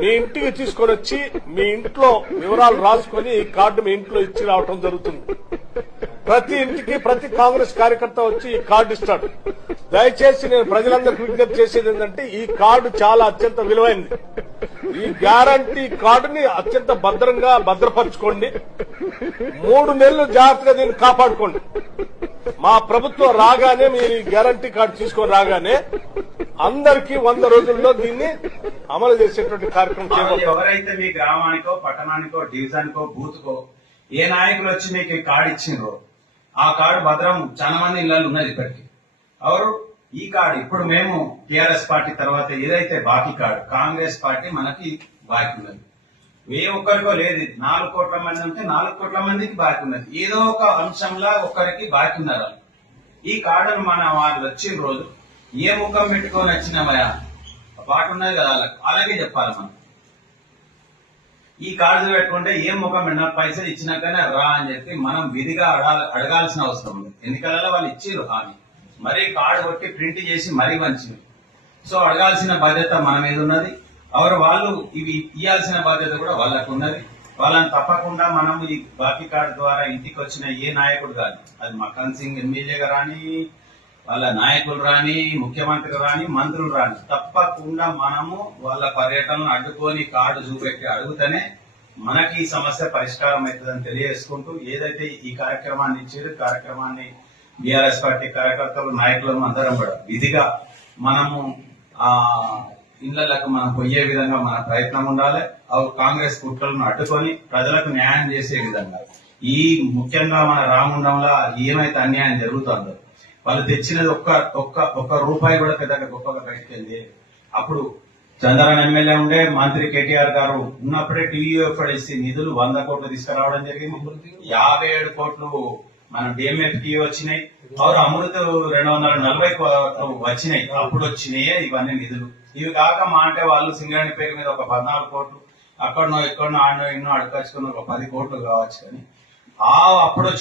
మీ ఇంటికి తీసుకొని వచ్చి మీ ఇంట్లో వివరాలు రాసుకొని ఈ కార్డు మీ ఇంట్లో ఇచ్చి రావటం జరుగుతుంది. ప్రతి ఇంటికి ప్రతి కాంగ్రెస్ కార్యకర్త వచ్చి ఈ కార్డు ఇస్తాడు. దయచేసి నేను ప్రజలందరికీ విజ్ఞప్తి చేసేది ఏంటంటే ఈ కార్డు చాలా అత్యంత విలువైనది. ఈ గ్యారంటీ కార్డుని అత్యంత భద్రంగా భద్రపరచుకోండి. 3 నెలలు జాగ్రత్తగా దీన్ని కాపాడుకోండి. మా ప్రభుత్వం రాగానే మీరు ఈ గ్యారంటీ కార్డు తీసుకొని రాగానే అందరికీ 100 రోజుల్లో దీన్ని అమలు చేసేటువంటి కార్యక్రమం చేయబోతాం. ఎవరైతే మీ గ్రామానికో పట్టణానికో డివిజన్కో బూత్కో ఏ నాయకులు వచ్చి మీకు కార్డు ఇచ్చిండ్రో ఆ కార్డు భద్రం చాలా మంది ఇళ్లలో ఉన్నది ఇప్పటికీ. ఎవరు ఈ కార్డు ఇప్పుడు మేము టీఆర్ఎస్ పార్టీ తర్వాత ఏదైతే బాకీ కార్డు కాంగ్రెస్ పార్టీ మనకి బాకీ ఉన్నది. ఏ ఒక్కరికో లేదు. 4 కోట్ల మంది ఉంటే 4 కోట్ల మందికి బాకీ ఉన్నది. ఏదో ఒక అంశంలా ఒక్కరికి బాకీ ఉన్నారు. ఈ కార్డును మన వాళ్ళు వచ్చిన రోజు ఏ ముఖం పెట్టుకొని వచ్చినామయా పాట ఉన్నది కదా అలాగే చెప్పాలి. మనం ఈ కార్డు పెట్టుకుంటే ఏ ముఖం పెట్టిన పైసలు ఇచ్చినాకనే రా అని చెప్పి మనం విధిగా అడగాల్సిన అవసరం ఉంది. ఎన్నికలలో వాళ్ళు ఇచ్చిర్రు హామీ, మరీ కార్డు కొట్టి ప్రింట్ చేసి మరీ మంచిది. సో అడగాల్సిన బాధ్యత మన మీద ఉన్నది. వాళ్ళు ఇవి ఇవ్వాల్సిన బాధ్యత కూడా వాళ్ళకు ఉన్నది. వాళ్ళని తప్పకుండా మనం ఈ బాకీ కార్డు ద్వారా ఇంటికి వచ్చిన ఏ నాయకుడు కానీ, అది మకాన్ సింగ్ ఎమ్మెల్యేగా రాని, వాళ్ళ నాయకులు రాని, ముఖ్యమంత్రి రాని, మంత్రులు రాని, తప్పకుండా మనము వాళ్ళ పర్యటనను అడ్డుకొని కార్డు చూపెట్టి అడుగుతూనే మనకి ఈ సమస్య పరిష్కారం అవుతుందని తెలియజేసుకుంటూ ఏదైతే ఈ కార్యక్రమాన్ని ఇచ్చారో కార్యక్రమాన్ని బీఆర్ఎస్ పార్టీ కార్యకర్తలు నాయకులను అందరం కూడా విధిగా మనము ఇళ్లకు మనం పోయే విధంగా మన ప్రయత్నం ఉండాలి. కాంగ్రెస్ కుట్రలను అడ్డుకొని ప్రజలకు న్యాయం చేసే విధంగా ఈ ముఖ్యంగా మన రామగుండంలో ఏమైతే అన్యాయం జరుగుతుందో వాళ్ళు తెచ్చినది ఒక్క రూపాయి కూడా పెద్దగా గొప్పగా బయటకు వెళ్ళి అప్పుడు చంద్రబాబు ఎమ్మెల్యే ఉండే మంత్రి కేటీఆర్ గారు ఉన్నప్పుడే టీయూఎఫ్డిసి నిధులు 100 కోట్లు తీసుకురావడం జరిగింది. 57 కోట్లు మన డిఎంఎఫ్కి వచ్చినాయి. అమృత్ 240 కోట్లు వచ్చినాయి. అప్పుడు వచ్చినాయే ఇవన్నీ నిధులు. ఇవి కాక మా అంటే వాళ్ళు సింగరేణి పేరు మీద ఒక 14 కోట్లు అక్కడనో ఎక్కడనో ఆడనో ఎన్నో అడగచ్చుకున్న ఒక 10 కోట్లు కావచ్చు. కానీ అప్పుడు వచ్చి